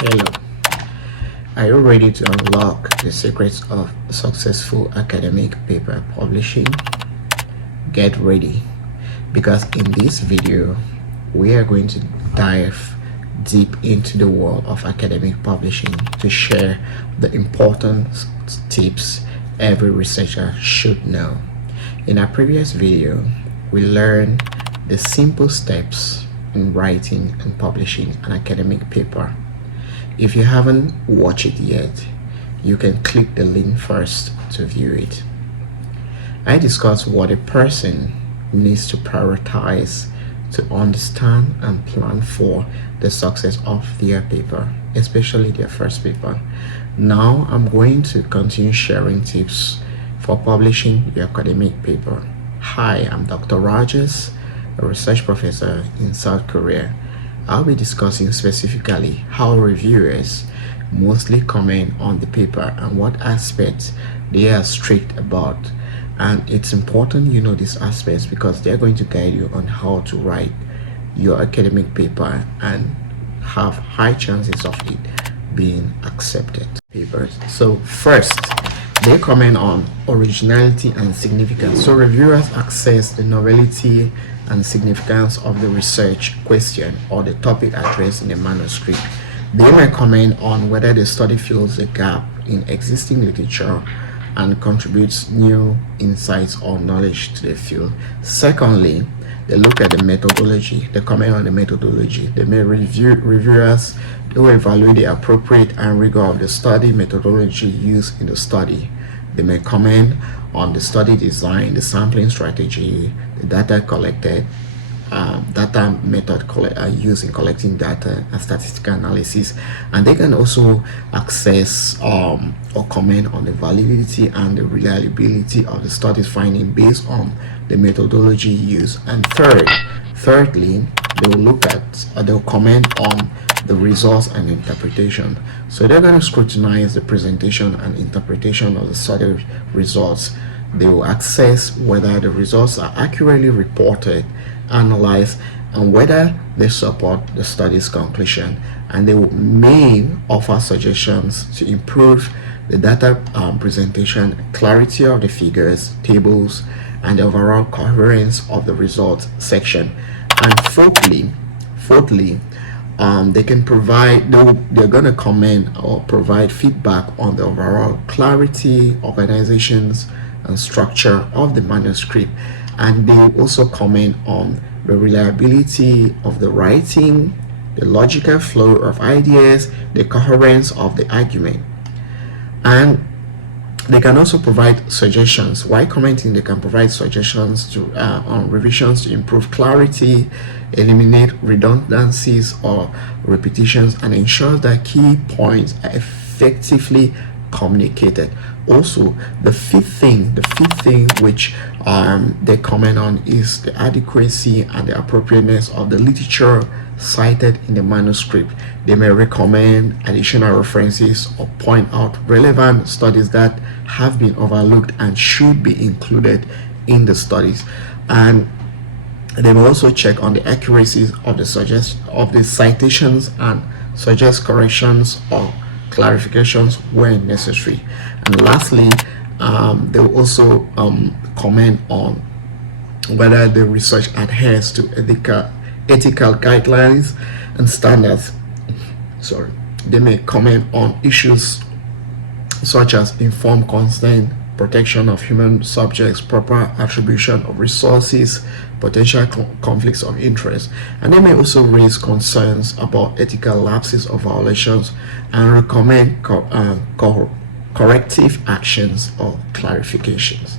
Hello, are you ready to unlock the secrets of successful academic paper publishing? Get ready, because in this video we are going to dive deep into the world of academic publishing to share the important tips every researcher should know. In our previous video, we learned the simple steps in writing and publishing an academic paper. If you haven't watched it yet, you can click the link first to view it. I discuss what a person needs to prioritize to understand and plan for the success of their paper, especially their first paper. Now I'm going to continue sharing tips for publishing your academic paper. Hi, I'm Dr. Rogers, a research professor in South Korea. I'll be discussing specifically how reviewers mostly comment on the paper and what aspects they are strict about. And it's important you know these aspects because they're going to guide you on how to write your academic paper and have high chances of it being accepted. Papers. So first, they comment on originality and significance. So reviewers assess the novelty and significance of the research question or the topic addressed in the manuscript. They may comment on whether the study fills a gap in existing literature and contributes new insights or knowledge to the field. Secondly, they look at the methodology. They comment on the methodology. They may reviewers will evaluate the appropriate and rigor of the study methodology used in the study. They may comment on the study design, the sampling strategy, the data collected, data method used in collecting data and statistical analysis, and they can also access or comment on the validity and the reliability of the study's finding based on the methodology used. And thirdly, they will look at they'll comment on the results and interpretation. So they're going to scrutinize the presentation and interpretation of the study results. They will assess whether the results are accurately reported, analyzed, and whether they support the study's conclusion. And they may offer suggestions to improve the data presentation, clarity of the figures, tables, and the overall coherence of the results section. And fourthly, they can provide, they're going to comment or provide feedback on the overall clarity, organizations, and structure of the manuscript. And they also comment on the reliability of the writing, the logical flow of ideas, the coherence of the argument. And they can also provide suggestions. While commenting, they can provide suggestions to on revisions to improve clarity, eliminate redundancies or repetitions, and ensure that key points are effectively communicated. Also, the fifth thing which they comment on is the adequacy and the appropriateness of the literature cited in the manuscript. They may recommend additional references or point out relevant studies that have been overlooked and should be included in the studies. And they may also check on the accuracy of the citations and suggest corrections or clarifications when necessary. And lastly, they will also comment on whether the research adheres to ethical guidelines and standards. They may comment on issues such as informed consent, protection of human subjects, proper attribution of resources, potential conflicts of interest. And they may also raise concerns about ethical lapses or violations and recommend corrective actions or clarifications.